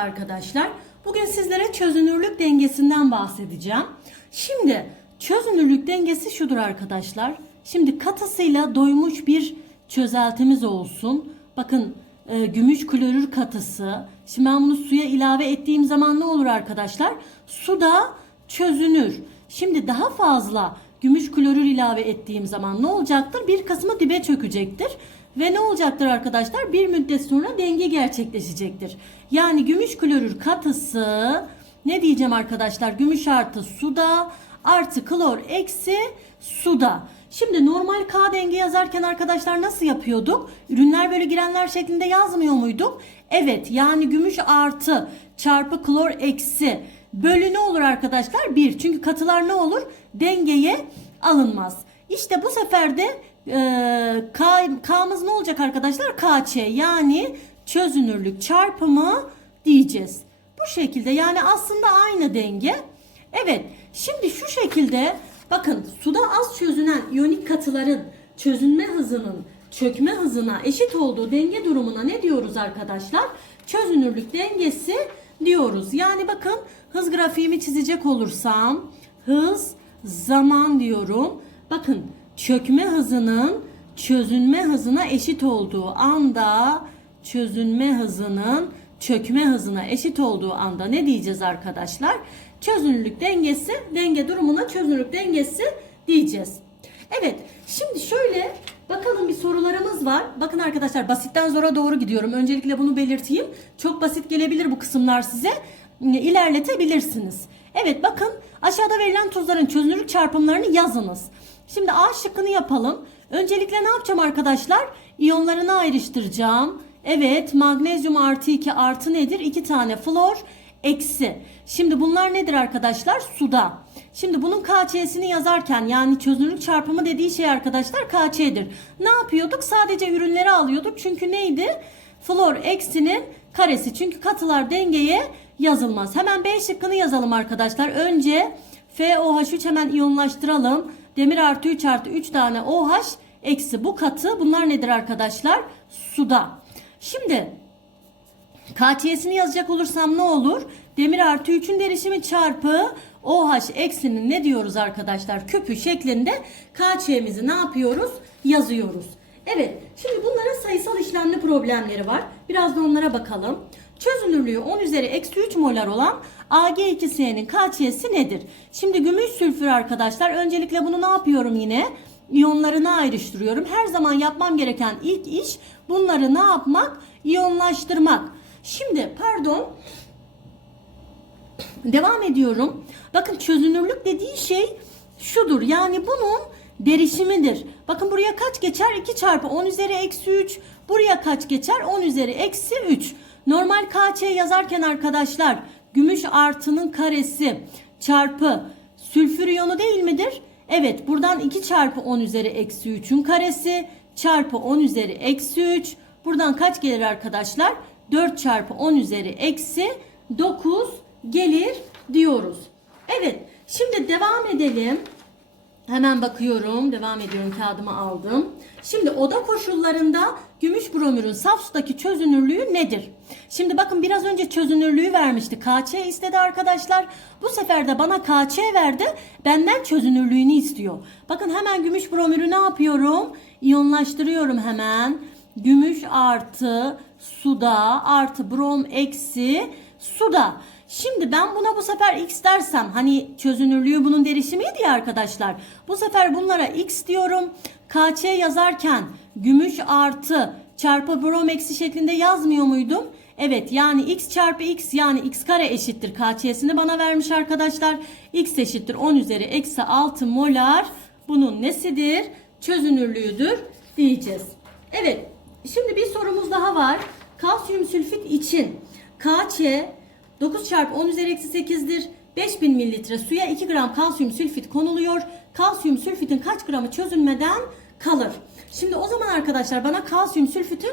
arkadaşlar. Bugün sizlere çözünürlük dengesinden bahsedeceğim. Şimdi çözünürlük dengesi şudur arkadaşlar. Şimdi katısıyla doymuş bir çözeltimiz olsun. Bakın e, gümüş klorür katısı. Şimdi ben bunu suya ilave ettiğim zaman ne olur arkadaşlar? Su da çözünür. Şimdi daha fazla gümüş klorür ilave ettiğim zaman ne olacaktır? Bir kısmı dibe çökecektir. Ve ne olacaktır arkadaşlar? Bir müddet sonra denge gerçekleşecektir. Yani gümüş klorür katısı ne diyeceğim arkadaşlar? Gümüş artı suda artı klor eksi suda. Şimdi normal K denge yazarken arkadaşlar nasıl yapıyorduk? Ürünler böyle girenler şeklinde yazmıyor muyduk? Evet yani gümüş artı çarpı klor eksi bölü ne olur arkadaşlar? 1. Çünkü katılar ne olur? Dengeye alınmaz. İşte bu sefer de e, K, K'mız ne olacak arkadaşlar? KÇ yani çözünürlük çarpımı diyeceğiz. Bu şekilde yani aslında aynı denge. Evet şimdi şu şekilde bakın suda az çözünen iyonik katıların çözünme hızının çökme hızına eşit olduğu denge durumuna ne diyoruz arkadaşlar? Çözünürlük dengesi diyoruz. Yani bakın hız grafiğimi çizecek olursam hız zaman diyorum. Bakın çökme hızının çözünme hızına eşit olduğu anda çözünme hızının çökme hızına eşit olduğu anda ne diyeceğiz arkadaşlar? Çözünürlük dengesi, denge durumuna çözünürlük dengesi diyeceğiz. Evet, şimdi şöyle bakalım bir sorularımız var. Bakın arkadaşlar basitten zora doğru gidiyorum. Öncelikle bunu belirteyim. Çok basit gelebilir bu kısımlar size. İlerletebilirsiniz. Evet bakın aşağıda verilen tuzların çözünürlük çarpımlarını yazınız. Şimdi A şıkkını yapalım. Öncelikle ne yapacağım arkadaşlar? İyonlarını ayrıştıracağım. Evet magnezyum artı 2 artı nedir? 2 tane flor eksi. Şimdi bunlar nedir arkadaşlar? Suda. Şimdi bunun KÇ'sini yazarken yani çözünürlük çarpımı dediği şey arkadaşlar KÇ'dir. Ne yapıyorduk? Sadece ürünleri alıyorduk. Çünkü neydi? Flor eksinin karesi. Çünkü katılar dengeye yazılmaz. Hemen B şıkkını yazalım arkadaşlar. Önce FOH3 hemen iyonlaştıralım. Demir artı 3 artı 3 tane OH eksi bu katı. Bunlar nedir arkadaşlar? Suda. Şimdi KT'sini yazacak olursam ne olur? Demir artı 3'ün derişimi çarpı OH eksinin ne diyoruz arkadaşlar? Küpü şeklinde KÇ'mizi ne yapıyoruz? Yazıyoruz. Evet şimdi bunların sayısal işlemli problemleri var. Biraz da onlara bakalım. Çözünürlüğü 10 üzeri eksi 3 molar olan Ag2S'nin KÇ'si nedir? Şimdi gümüş sülfür arkadaşlar. Öncelikle bunu ne yapıyorum yine? İyonlarını ayrıştırıyorum. Her zaman yapmam gereken ilk iş bunları ne yapmak? İyonlaştırmak. Şimdi pardon. Devam ediyorum. Bakın çözünürlük dediği şey şudur. Yani bunun derişimidir. Bakın buraya kaç geçer? 2 çarpı 10 üzeri eksi 3. Buraya kaç geçer? 10 üzeri eksi 3. Normal KC yazarken arkadaşlar gümüş artının karesi çarpı sülfür iyonu değil midir? Evet buradan 2 çarpı 10 üzeri eksi 3'ün karesi çarpı 10 üzeri eksi 3. Buradan kaç gelir arkadaşlar? 4 çarpı 10 üzeri eksi 9 gelir diyoruz. Evet şimdi devam edelim. Hemen bakıyorum. Devam ediyorum. Kağıdımı aldım. Şimdi oda koşullarında gümüş bromürün saf sudaki çözünürlüğü nedir? Şimdi bakın biraz önce çözünürlüğü vermişti. KÇ istedi arkadaşlar. Bu sefer de bana KÇ verdi. Benden çözünürlüğünü istiyor. Bakın hemen gümüş bromürü ne yapıyorum? İyonlaştırıyorum hemen. Gümüş artı suda artı brom eksi suda. Şimdi ben buna bu sefer x dersem hani çözünürlüğü bunun derişimiydi ya arkadaşlar. Bu sefer bunlara x diyorum. KC yazarken gümüş artı çarpı brom eksi şeklinde yazmıyor muydum? Evet yani x çarpı x yani x kare eşittir. KC'sini bana vermiş arkadaşlar. x eşittir 10 üzeri eksi 6 molar. Bunun nesidir? Çözünürlüğüdür diyeceğiz. Evet şimdi bir sorumuz daha var. Kalsiyum sülfit için KC 9 çarpı 10 üzeri eksi 8'dir. 5000 mililitre suya 2 gram kalsiyum sülfit konuluyor. Kalsiyum sülfitin kaç gramı çözülmeden kalır? Şimdi o zaman arkadaşlar bana kalsiyum sülfitin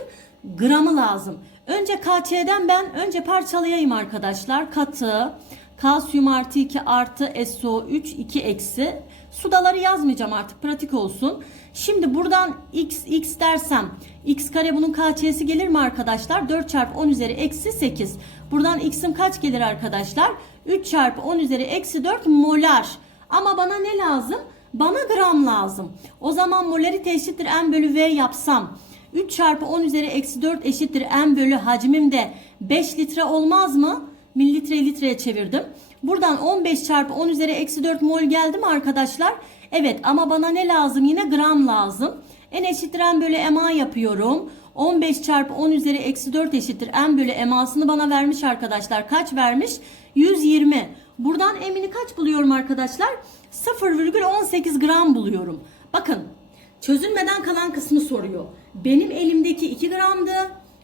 gramı lazım. Önce KC'den ben önce parçalayayım arkadaşlar. Katı kalsiyum artı 2 artı SO3 2 eksi Sudaları yazmayacağım artık pratik olsun. Şimdi buradan x x dersem x kare bunun KÇ'si gelir mi arkadaşlar? 4 çarpı 10 üzeri eksi 8. Buradan x'im kaç gelir arkadaşlar? 3 çarpı 10 üzeri eksi 4 molar. Ama bana ne lazım? Bana gram lazım. O zaman molarite eşittir m bölü v yapsam 3 çarpı 10 üzeri eksi 4 eşittir m bölü hacmim de 5 litre olmaz mı? Mililitre litreye çevirdim. Buradan 15 çarpı 10 üzeri eksi 4 mol geldi mi arkadaşlar? Evet ama bana ne lazım? Yine gram lazım. N eşittir m bölü ma yapıyorum. 15 çarpı 10 üzeri eksi 4 eşittir m bölü ma'sını bana vermiş arkadaşlar. Kaç vermiş? 120. Buradan m'ini kaç buluyorum arkadaşlar? 0,18 gram buluyorum. Bakın çözülmeden kalan kısmı soruyor. Benim elimdeki 2 gramdı.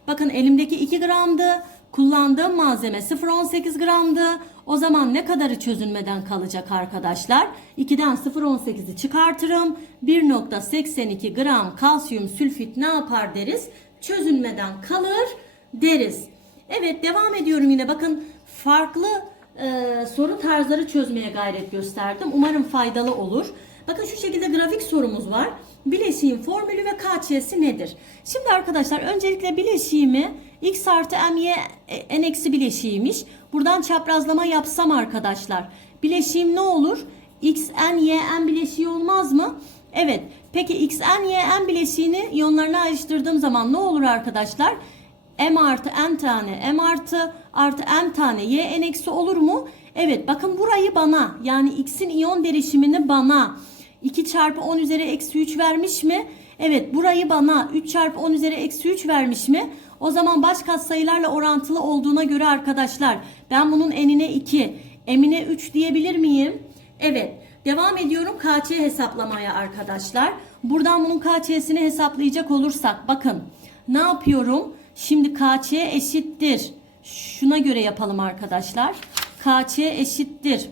Bakın elimdeki 2 gramdı. Kullandığım malzeme 0,18 gramdı. O zaman ne kadarı çözülmeden kalacak arkadaşlar? 2'den 0,18'i çıkartırım. 1,82 gram kalsiyum sülfit ne yapar deriz? Çözülmeden kalır deriz. Evet devam ediyorum yine. Bakın farklı e, soru tarzları çözmeye gayret gösterdim. Umarım faydalı olur. Bakın şu şekilde grafik sorumuz var. Bileşiğin formülü ve KÇ'si nedir? Şimdi arkadaşlar öncelikle bileşiğimi x artı my e, n eksi bileşiğiymiş. Buradan çaprazlama yapsam arkadaşlar. Bileşiğim ne olur? x n y n bileşiği olmaz mı? Evet. Peki x n y n bileşiğini iyonlarına ayrıştırdığım zaman ne olur arkadaşlar? m artı n tane m artı artı m tane y n eksi olur mu? Evet bakın burayı bana yani x'in iyon derişimini bana 2 çarpı 10 üzeri eksi 3 vermiş mi? Evet burayı bana 3 çarpı 10 üzeri eksi 3 vermiş mi? O zaman baş katsayılarla orantılı olduğuna göre arkadaşlar ben bunun n'ine 2 m'ine 3 diyebilir miyim? Evet devam ediyorum KÇ hesaplamaya arkadaşlar. Buradan bunun KÇ'sini hesaplayacak olursak bakın ne yapıyorum? Şimdi KÇ eşittir. Şuna göre yapalım arkadaşlar. KÇ eşittir.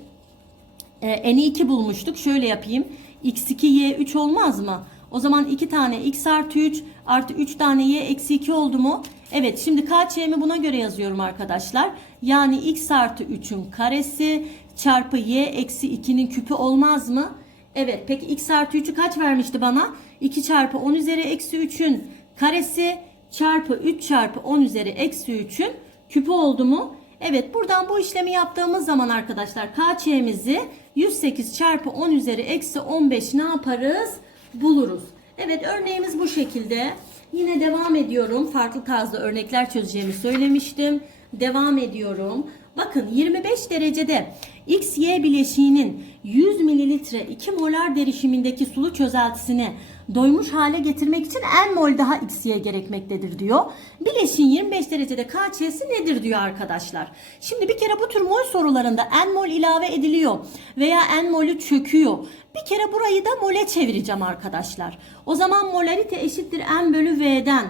Ee, N'i 2 bulmuştuk. Şöyle yapayım. X2 Y3 olmaz mı? O zaman 2 tane X artı 3 artı 3 tane Y eksi 2 oldu mu? Evet şimdi KÇ'mi buna göre yazıyorum arkadaşlar. Yani X artı 3'ün karesi çarpı Y eksi 2'nin küpü olmaz mı? Evet peki X artı 3'ü kaç vermişti bana? 2 çarpı 10 üzeri eksi 3'ün karesi çarpı 3 çarpı 10 üzeri eksi 3'ün küpü oldu mu? Evet buradan bu işlemi yaptığımız zaman arkadaşlar KÇ'mizi 108 çarpı 10 üzeri eksi 15 ne yaparız? Buluruz. Evet örneğimiz bu şekilde. Yine devam ediyorum. Farklı tarzda örnekler çözeceğimi söylemiştim. Devam ediyorum. Bakın 25 derecede XY bileşiğinin 100 mililitre 2 molar derişimindeki sulu çözeltisini doymuş hale getirmek için n mol daha XY gerekmektedir diyor. Bileşiğin 25 derecede KÇ'si nedir diyor arkadaşlar. Şimdi bir kere bu tür mol sorularında n mol ilave ediliyor veya n molü çöküyor. Bir kere burayı da mole çevireceğim arkadaşlar. O zaman molarite eşittir n bölü v'den.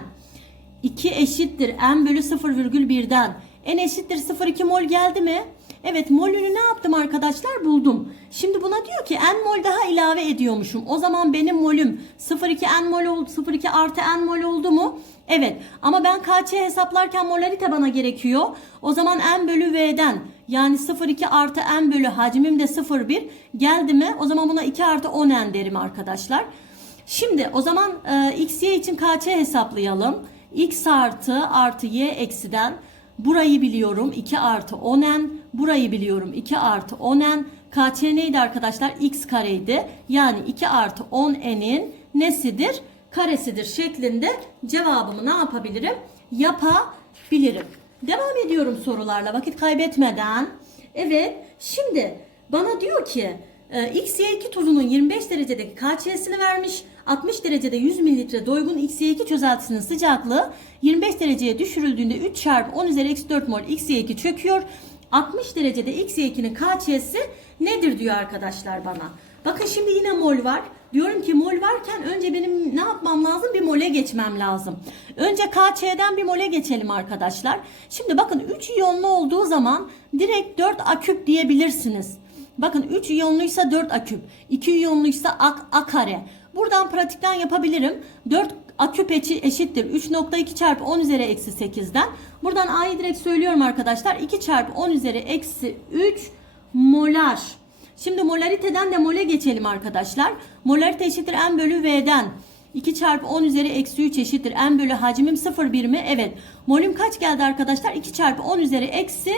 2 eşittir n bölü 0,1'den. N eşittir 0,2 mol geldi mi? Evet molünü ne yaptım arkadaşlar buldum. Şimdi buna diyor ki n mol daha ilave ediyormuşum. O zaman benim molüm 0,2 n mol oldu 0,2 artı n mol oldu mu? Evet ama ben KÇ hesaplarken molarite bana gerekiyor. O zaman n bölü v'den yani 0,2 artı n bölü hacmim de 0,1 geldi mi? O zaman buna 2 artı 10 n derim arkadaşlar. Şimdi o zaman e, x, y için KÇ hesaplayalım. x artı artı y eksiden burayı biliyorum 2 artı 10n. Burayı biliyorum 2 artı 10n. KÇ neydi arkadaşlar? x kareydi. Yani 2 artı 10n'in nesidir? Karesidir şeklinde cevabımı ne yapabilirim? Yapabilirim. Devam ediyorum sorularla vakit kaybetmeden. Evet şimdi bana diyor ki e, XY2 tuzunun 25 derecedeki KÇ'sini vermiş. 60 derecede 100 mililitre doygun XY2 çözeltisinin sıcaklığı 25 dereceye düşürüldüğünde 3 çarpı 10 üzeri eksi 4 mol XY2 çöküyor. 60 derecede XY2'nin KÇ'si nedir diyor arkadaşlar bana. Bakın şimdi yine mol var. Diyorum ki mol varken önce benim ne yapmam lazım? Bir mole geçmem lazım. Önce KÇ'den bir mole geçelim arkadaşlar. Şimdi bakın 3 iyonlu olduğu zaman direkt 4 A küp diyebilirsiniz. Bakın 3 iyonluysa 4 A küp. 2 iyonluysa A, A kare. Buradan pratikten yapabilirim. 4 A küp eşittir. 3.2 çarpı 10 üzeri eksi 8'den. Buradan A'yı direkt söylüyorum arkadaşlar. 2 çarpı 10 üzeri eksi 3 molar. Şimdi molariteden de mole geçelim arkadaşlar. Molarite eşittir n bölü v'den. 2 çarpı 10 üzeri eksi 3 eşittir n bölü hacmim 0,1 mi? Evet. Molüm kaç geldi arkadaşlar? 2 çarpı 10 üzeri eksi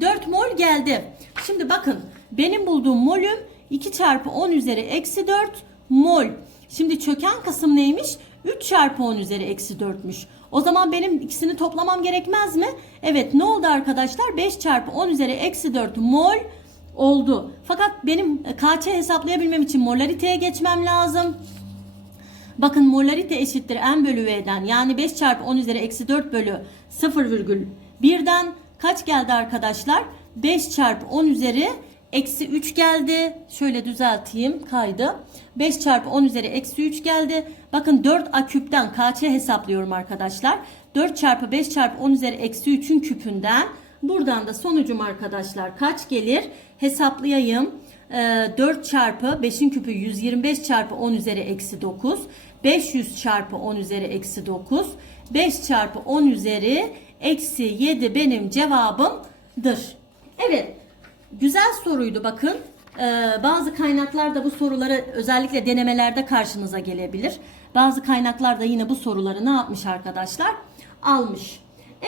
4 mol geldi. Şimdi bakın benim bulduğum molüm 2 çarpı 10 üzeri eksi 4 mol. Şimdi çöken kısım neymiş? 3 çarpı 10 üzeri eksi 4'müş. O zaman benim ikisini toplamam gerekmez mi? Evet ne oldu arkadaşlar? 5 çarpı 10 üzeri eksi 4 mol oldu. Fakat benim KÇ hesaplayabilmem için molariteye geçmem lazım. Bakın molarite eşittir n bölü v'den yani 5 çarpı 10 üzeri eksi 4 bölü 0,1'den kaç geldi arkadaşlar? 5 çarpı 10 üzeri eksi 3 geldi. Şöyle düzelteyim kaydı. 5 çarpı 10 üzeri eksi 3 geldi. Bakın 4 a küpten KÇ hesaplıyorum arkadaşlar. 4 çarpı 5 çarpı 10 üzeri eksi 3'ün küpünden buradan da sonucum arkadaşlar kaç gelir? Hesaplayayım. Ee, 4 çarpı 5'in küpü 125 çarpı 10 üzeri eksi 9. 500 çarpı 10 üzeri eksi 9. 5 çarpı 10 üzeri eksi 7 benim cevabımdır. Evet. Güzel soruydu bakın. Ee, bazı kaynaklar da bu soruları özellikle denemelerde karşınıza gelebilir. Bazı kaynaklar da yine bu soruları ne yapmış arkadaşlar? Almış.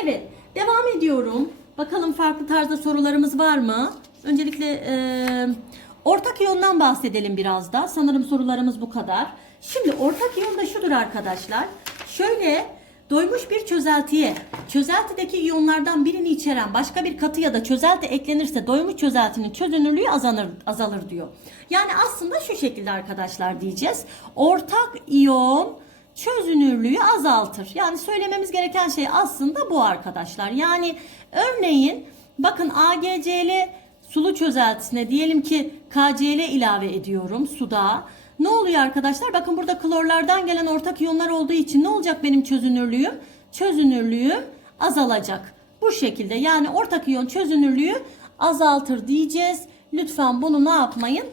Evet. Devam ediyorum. Bakalım farklı tarzda sorularımız var mı? Öncelikle e, ortak iyondan bahsedelim biraz da. Sanırım sorularımız bu kadar. Şimdi ortak iyon da şudur arkadaşlar. Şöyle doymuş bir çözeltiye çözeltideki iyonlardan birini içeren başka bir katı ya da çözelti eklenirse doymuş çözeltinin çözünürlüğü azalır, azalır diyor. Yani aslında şu şekilde arkadaşlar diyeceğiz. Ortak iyon çözünürlüğü azaltır. Yani söylememiz gereken şey aslında bu arkadaşlar. Yani örneğin bakın AgCl sulu çözeltisine diyelim ki KCl ilave ediyorum suda. Ne oluyor arkadaşlar? Bakın burada klorlardan gelen ortak iyonlar olduğu için ne olacak benim çözünürlüğüm? Çözünürlüğüm azalacak. Bu şekilde yani ortak iyon çözünürlüğü azaltır diyeceğiz. Lütfen bunu ne yapmayın?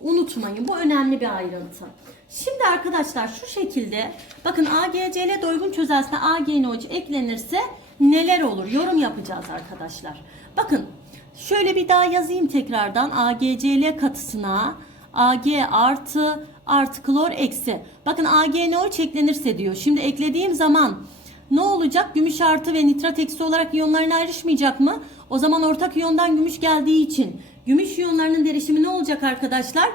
Unutmayın. Bu önemli bir ayrıntı. Şimdi arkadaşlar şu şekilde bakın AgCl doygun çözeltisine AgNO3 eklenirse neler olur? Yorum yapacağız arkadaşlar. Bakın şöyle bir daha yazayım tekrardan AgCl katısına Ag artı artı klor eksi. Bakın AgNO3 eklenirse diyor. Şimdi eklediğim zaman ne olacak? Gümüş artı ve nitrat eksi olarak iyonlarına ayrışmayacak mı? O zaman ortak iyondan gümüş geldiği için gümüş iyonlarının derişimi ne olacak arkadaşlar?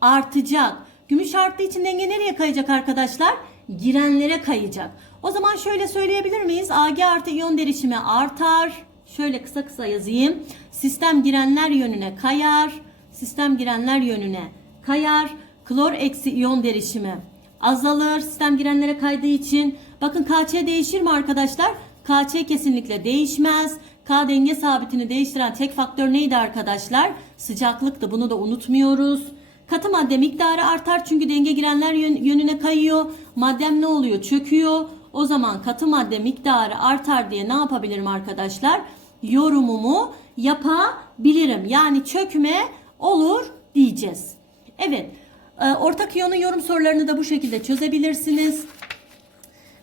Artacak. Gümüş arttığı için denge nereye kayacak arkadaşlar? Girenlere kayacak. O zaman şöyle söyleyebilir miyiz? Ag artı iyon derişimi artar. Şöyle kısa kısa yazayım. Sistem girenler yönüne kayar. Sistem girenler yönüne kayar. Klor eksi iyon derişimi azalır. Sistem girenlere kaydığı için. Bakın KC değişir mi arkadaşlar? KC kesinlikle değişmez. K denge sabitini değiştiren tek faktör neydi arkadaşlar? Sıcaklıktı. Bunu da unutmuyoruz. Katı madde miktarı artar çünkü denge girenler yönüne kayıyor. Maddem ne oluyor? Çöküyor. O zaman katı madde miktarı artar diye ne yapabilirim arkadaşlar? Yorumumu yapabilirim. Yani çökme olur diyeceğiz. Evet. e, Ortak iyonun yorum sorularını da bu şekilde çözebilirsiniz.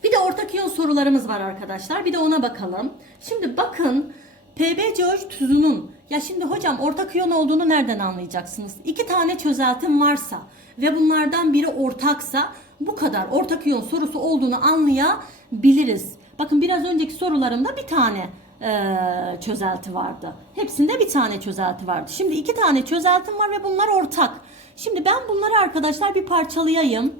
Bir de ortak iyon sorularımız var arkadaşlar. Bir de ona bakalım. Şimdi bakın PbCO3 tuzunun ya şimdi hocam ortak iyon olduğunu nereden anlayacaksınız? İki tane çözeltim varsa ve bunlardan biri ortaksa bu kadar ortak iyon sorusu olduğunu anlayabiliriz. Bakın biraz önceki sorularımda bir tane e, çözelti vardı. Hepsinde bir tane çözelti vardı. Şimdi iki tane çözeltim var ve bunlar ortak. Şimdi ben bunları arkadaşlar bir parçalayayım.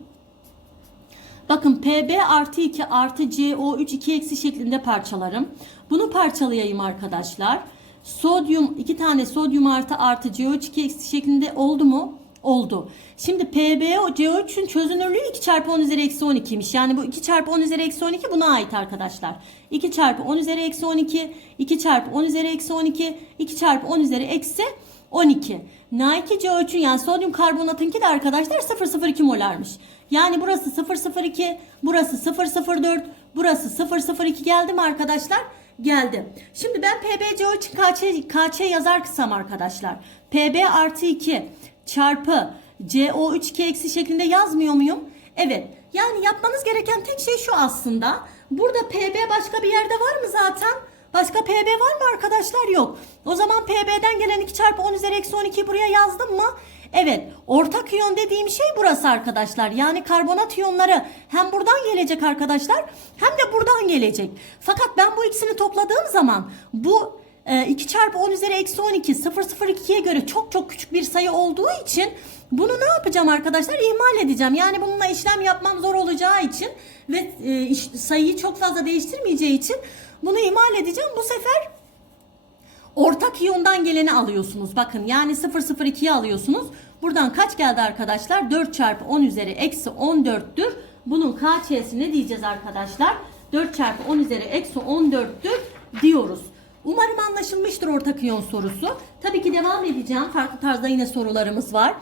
Bakın Pb artı 2 artı CO3 2 eksi şeklinde parçalarım. Bunu parçalayayım arkadaşlar. Sodyum iki tane sodyum artı artı CO3 2 eksi şeklinde oldu mu? Oldu. Şimdi PbO CO3'ün çözünürlüğü 2 çarpı 10 üzeri eksi 12'ymiş. Yani bu 2 çarpı 10 üzeri eksi 12 buna ait arkadaşlar. 2 çarpı 10 üzeri eksi 12, 2 çarpı 10 üzeri eksi 12, 2 çarpı 10 üzeri eksi 12. Na2CO3'ün yani sodyum karbonatınki de arkadaşlar 002 molarmış. Yani burası 002, burası 004, burası 002 geldi mi arkadaşlar? Geldi. Şimdi ben PbCO için KC, KC yazarsam arkadaşlar. Pb artı 2 çarpı CO3 2 eksi şeklinde yazmıyor muyum? Evet. Yani yapmanız gereken tek şey şu aslında. Burada PB başka bir yerde var mı zaten? Başka PB var mı arkadaşlar? Yok. O zaman PB'den gelen 2 çarpı 10 üzeri eksi 12'yi buraya yazdım mı? Evet. Ortak iyon dediğim şey burası arkadaşlar. Yani karbonat iyonları hem buradan gelecek arkadaşlar hem de buradan gelecek. Fakat ben bu ikisini topladığım zaman bu 2 çarpı 10 üzeri eksi 12 002'ye göre çok çok küçük bir sayı olduğu için bunu ne yapacağım arkadaşlar? İhmal edeceğim. Yani bununla işlem yapmam zor olacağı için ve e, sayıyı çok fazla değiştirmeyeceği için bunu ihmal edeceğim. Bu sefer ortak iyondan geleni alıyorsunuz. Bakın yani 002'yi alıyorsunuz. Buradan kaç geldi arkadaşlar? 4 çarpı 10 üzeri eksi 14'tür. Bunun KÇ'si ne diyeceğiz arkadaşlar? 4 çarpı 10 üzeri eksi 14'tür diyoruz. Umarım anlaşılmıştır ortak iyon sorusu. Tabii ki devam edeceğim. Farklı tarzda yine sorularımız var.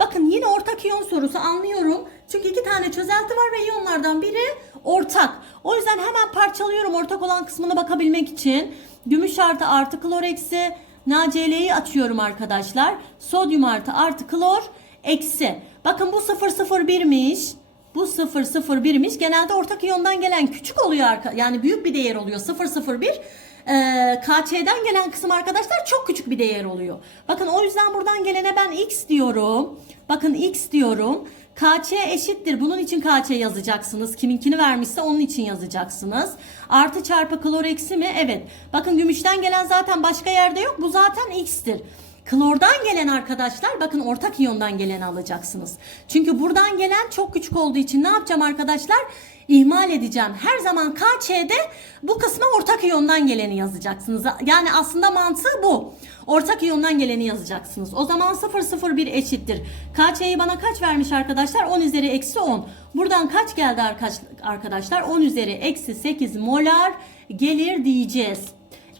Bakın yine ortak iyon sorusu anlıyorum. Çünkü iki tane çözelti var ve iyonlardan biri ortak. O yüzden hemen parçalıyorum ortak olan kısmına bakabilmek için. Gümüş artı artı klor eksi NaCl'yi açıyorum arkadaşlar. Sodyum artı artı klor eksi. Bakın bu 001'miş. Bu 001'miş. Genelde ortak iyondan gelen küçük oluyor. Yani büyük bir değer oluyor. 001. Ee, KÇ'den gelen kısım arkadaşlar çok küçük bir değer oluyor. Bakın o yüzden buradan gelene ben x diyorum. Bakın x diyorum. KC eşittir. Bunun için KC yazacaksınız. Kiminkini vermişse onun için yazacaksınız. Artı çarpı klor eksi mi? Evet. Bakın gümüşten gelen zaten başka yerde yok. Bu zaten x'tir. Klordan gelen arkadaşlar bakın ortak iyondan geleni alacaksınız. Çünkü buradan gelen çok küçük olduğu için ne yapacağım arkadaşlar? İhmal edeceğim. Her zaman KC'de bu kısma ortak iyondan geleni yazacaksınız. Yani aslında mantığı bu. Ortak iyondan geleni yazacaksınız. O zaman 001 eşittir. KC'yi bana kaç vermiş arkadaşlar? 10 üzeri eksi 10. Buradan kaç geldi arkadaşlar? 10 üzeri eksi 8 molar gelir diyeceğiz.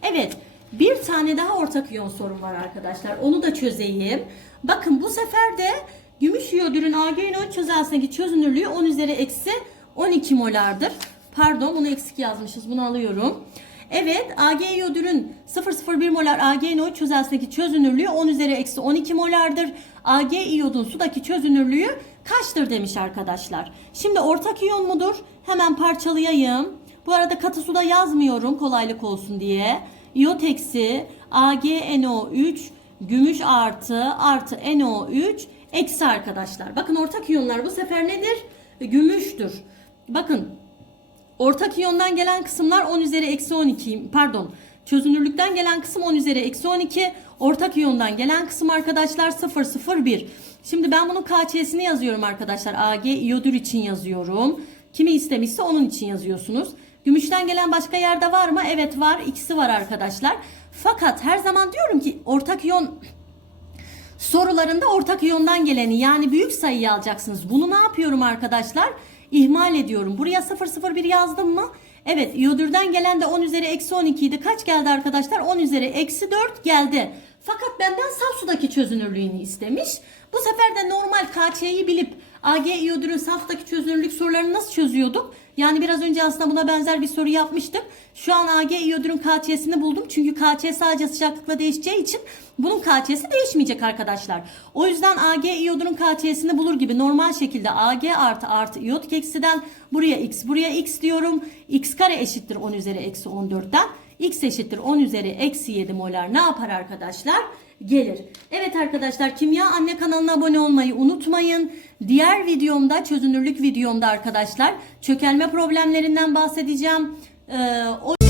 Evet. Bir tane daha ortak iyon sorum var arkadaşlar. Onu da çözeyim. Bakın bu sefer de gümüş iyodürün AgNO çözelsindeki çözünürlüğü 10 üzeri eksi 12 molardır. Pardon bunu eksik yazmışız. Bunu alıyorum. Evet Ag iyodürün 001 molar AgNO çözelsindeki çözünürlüğü 10 üzeri eksi 12 molardır. Ag iyodun sudaki çözünürlüğü kaçtır demiş arkadaşlar. Şimdi ortak iyon mudur? Hemen parçalayayım. Bu arada katı suda yazmıyorum kolaylık olsun diye. İyot eksi AgNO3 gümüş artı artı NO3 eksi arkadaşlar. Bakın ortak iyonlar bu sefer nedir? Gümüştür. Bakın ortak iyondan gelen kısımlar 10 üzeri eksi 12 pardon çözünürlükten gelen kısım 10 üzeri eksi 12 ortak iyondan gelen kısım arkadaşlar 001 şimdi ben bunun KÇ'sini yazıyorum arkadaşlar. Ag iyodür için yazıyorum. Kimi istemişse onun için yazıyorsunuz. Gümüşten gelen başka yerde var mı? Evet var. İkisi var arkadaşlar. Fakat her zaman diyorum ki ortak iyon sorularında ortak iyondan geleni yani büyük sayıyı alacaksınız. Bunu ne yapıyorum arkadaşlar? İhmal ediyorum. Buraya 001 yazdım mı? Evet iyodürden gelen de 10 üzeri eksi 12 idi. Kaç geldi arkadaşlar? 10 üzeri eksi 4 geldi. Fakat benden saf sudaki çözünürlüğünü istemiş. Bu sefer de normal KÇ'yi bilip Ag iyodürün saftaki çözünürlük sorularını nasıl çözüyorduk? Yani biraz önce aslında buna benzer bir soru yapmıştık. Şu an Ag iyodürün KÇ'sini buldum. Çünkü KÇ sadece sıcaklıkla değişeceği için bunun KÇ'si değişmeyecek arkadaşlar. O yüzden Ag iyodürün KÇ'sini bulur gibi normal şekilde Ag artı artı iyodik eksiden buraya x buraya x diyorum. x kare eşittir 10 üzeri eksi 14'ten. x eşittir 10 üzeri eksi 7 molar ne yapar arkadaşlar? Gelir. Evet arkadaşlar Kimya Anne kanalına abone olmayı unutmayın. Diğer videomda çözünürlük videomda arkadaşlar çökelme problemlerinden bahsedeceğim. Ee, o